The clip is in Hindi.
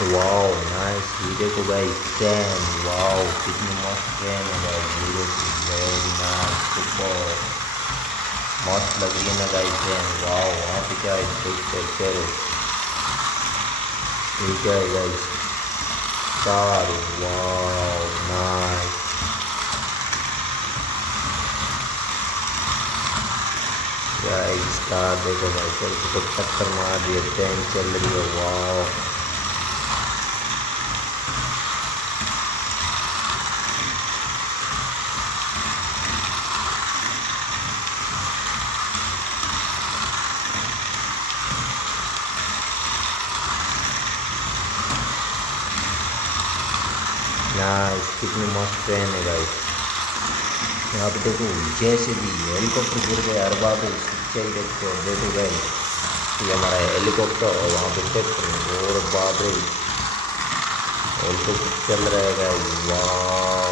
Wow nice. ये देखो गाइस ट्रेन, वाओ कितनी मस्त ट्रेन है गाइस। ये देखो वेरी नाइस, सुपर मस्त लग रही है ना गाइस ट्रेन। वाओ वहाँ पे क्या है देख सकते हो। ये क्या है guys, car, wow nice guys. Car देखो भाई, चल तो टक्कर मार रही है, ट्रेन चल रही है, वाओ। नाइस, कितनी मस्त ट्रेन है गाइस। यहाँ पे देखो जैसे भी हेलीकॉप्टर गिर गया हर बार तो सच्चाई देखते हो। देखो गाइस ये हमारा हेलीकॉप्टर और वहाँ पे ट्रैक्टर और बाप रे हेलीकॉप्टर चल रहा है गाइस, वाह